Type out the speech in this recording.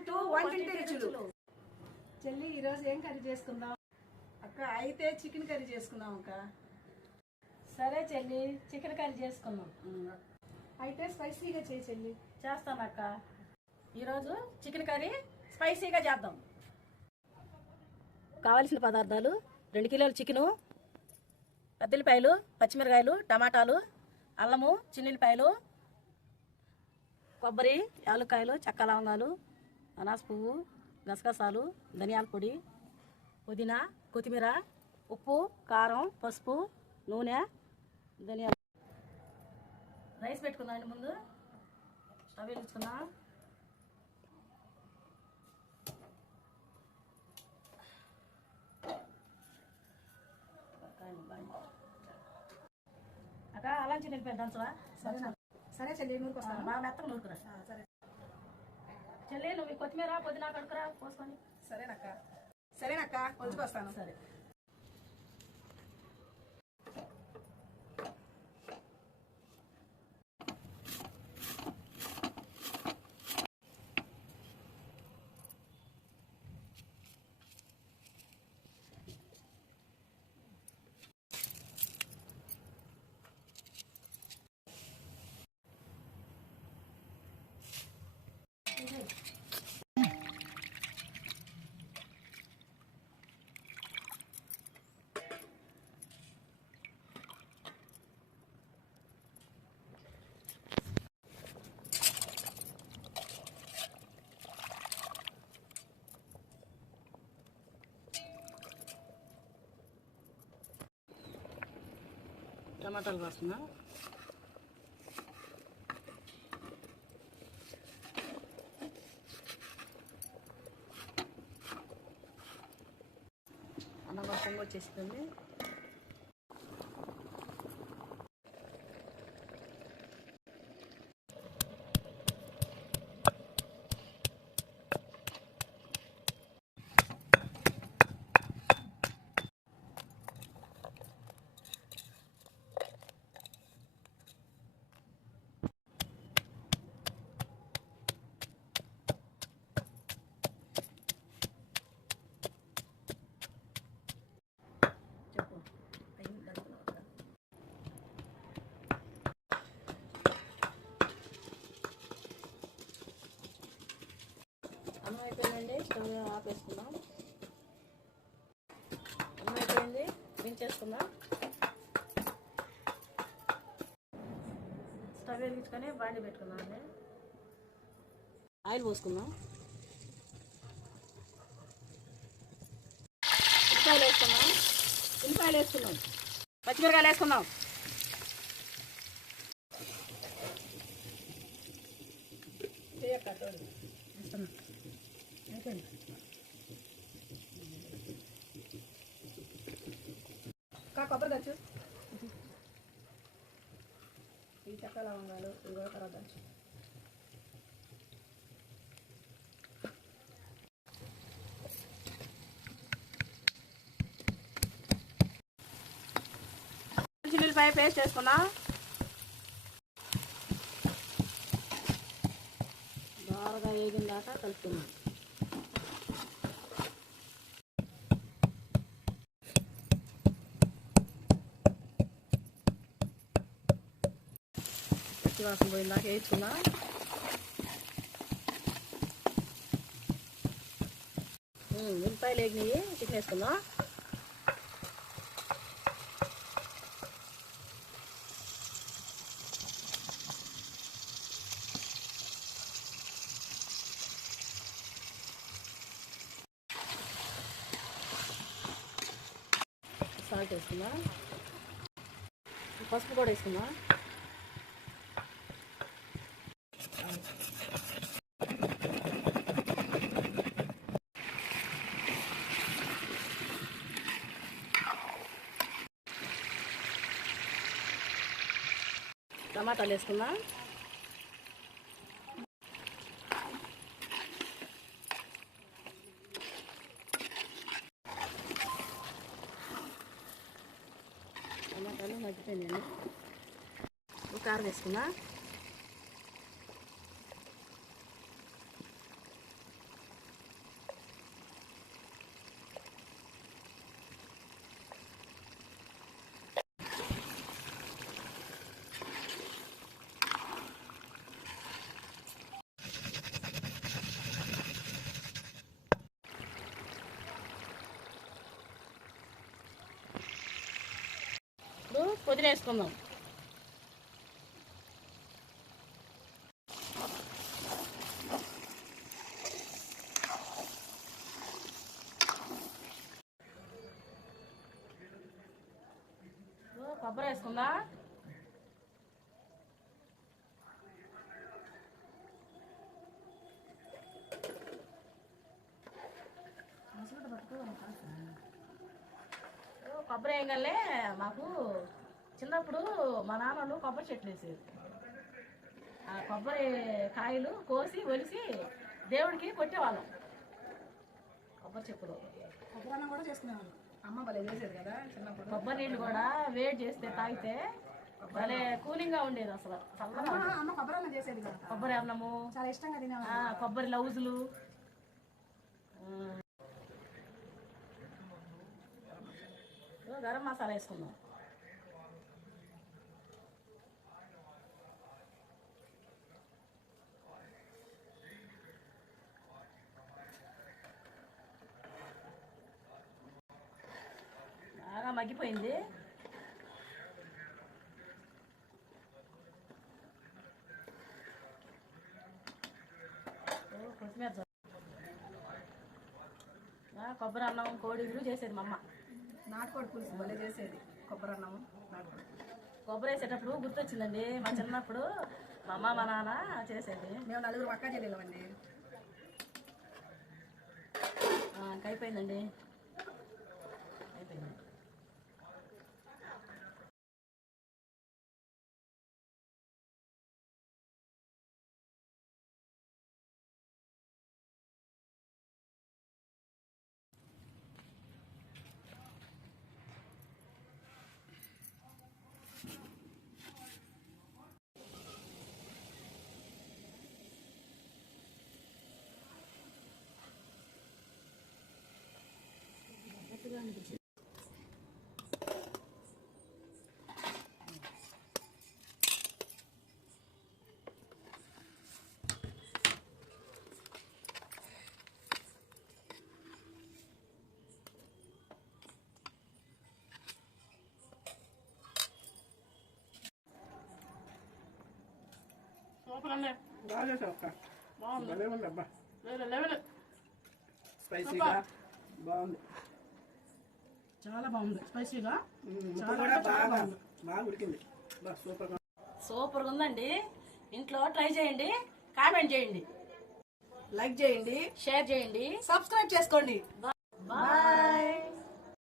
Welcome to వంటింటి రుచులు. చెల్లి ఈరోజు ఏం కర్రీ చేసుకుందాం? అక్క అయితే చికెన్ కర్రీ చేసుకుందాం అక్క. సరే చెల్లి, చికెన్ కర్రీ చేసుకుందాం. అయితే స్పైసీగా చేయి చెల్లి. చేస్తాను అక్క. ఈరోజు చికెన్ కర్రీ స్పైసీగా చేద్దాం. కావలసిన పదార్థాలు: 2 కిలోల చికెను, పెద్దల్లిపాయలు, పచ్చిమిరకాయలు, టమాటాలు, అల్లము, చిన్నుల్లిపాయలు, కొబ్బరి, యాలక్కాయలు, చెక్క లవంగాలు, అనాస పువ్వు, గసగసాలు, ధనియాల పొడి, పుదీనా, కొత్తిమీర, ఉప్పు, కారం, పసుపు, నూనె, ధనియాలు. రైస్ పెట్టుకుందాం. ముందు స్టవ్ వెలిగించుకుందాం. అక్క అలా చిన్న దంచవా? సరే చెల్లి, నూరుకొస్తాను. బాగా మెత్తగా నూరుకురా. సరే చెల్లి, నువ్వు కొత్తిమీర పుదీనా కడుకురా పోసుకొని. సరేనక్క, కొలుచుకొస్తాను. సరే. టమాటాలు కోస్తున్నా. అన్నం మొత్తం వచ్చేస్తుంది. అన్నం అయిపోయిందండి, స్టవ్ ఆపేసుకుందాం. అన్నం అయిపోయింది, దించేసుకుందాం. స్టవ్ వెలిగించుకొని బాండి పెట్టుకుందాం అండి. ఆయిల్ పోసుకుందాం. ఉల్లిపాయలు వేసుకుందాం. పచ్చిమిరకాయలు వేసుకుందాం. కొబ్బరి దంచు. ఈ చెక్క లవంగాలు ఇవి కూడా తర్వాత దంచు. చిల్లిపాయ పేస్ట్ వేసుకున్నాం. బాగా వేగిన దాకా కలుపుకున్నాం. వాసన పోయిన దాకా వేసుకున్నాం. ఉల్లిపాయలు వేగినాయి, చికెన్ వేసుకుందాం. సాల్ట్ వేసుకుందాం. పసుపు కూడా వేసుకుందాం. టమాటాలు వేసుకుందాం. టమాటాలు మగ్గిపోయినాయండి. కారం వేసుకుందాం. పుదీనా వేసుకుందాం. కొబ్బరి వేసుకుందా. కొబ్బరి వేయగలే. మాకు చిన్నప్పుడు మా నాన్నలు కొబ్బరి చెట్లు వేసేది. ఆ కొబ్బరి కాయలు కోసి ఒలిసి దేవుడికి కొట్టేవాళ్ళం. కొబ్బరి చెప్పులు కొబ్బరి అన్నం కూడా చేసుకునేవాళ్ళు. అమ్మ భలే చేసేది కదా చిన్నప్పుడు. కొబ్బరి నీళ్ళు కూడా వేడి చేస్తే తాగితే భలే కూలింగ్ గా ఉండేది. అసలు చల్లగా అమ్మ కొబ్బరి అన్నం చేసేది కదా. కొబ్బరి అన్నము చాలా ఇష్టంగా తినేవాళ్ళు. కొబ్బరి లౌజులు. గరం మసాలా వేసుకుందాం. బాగా మగ్గిపోయింది. కొత్తిమీర కొబ్బరి అన్నం కోడిగుడ్లు చేసేది మా అమ్మ. నాటుకోడి పులుసు భలే చేసేది. కొబ్బరి అన్నం నాటుకోడి. కొబ్బరి వేసేటప్పుడు గుర్తొచ్చిందండి. మా చిన్నప్పుడు మా అమ్మ మా నాన్న చేసేది. మేము 4 అక్క చెల్లెలమండి. అయిపోయిందండి. అయిపోయింది. సూపర్ అండి. బాగా చేసావు అక్క. బాగుంది. భలే ఉంది అబ్బా. లెవెల్ స్పైసీగా బాగుంది. చాలా బాగుంది. స్పైసీగా ముక్క కూడా బాగా ఉడికింది. సూపర్గా సూపర్గా ఉందండి. ఇంట్లో ట్రై చేయండి, కామెంట్ చేయండి, లైక్ చేయండి, షేర్ చేయండి, సబ్స్క్రైబ్ చేసుకోండి. బాయ్.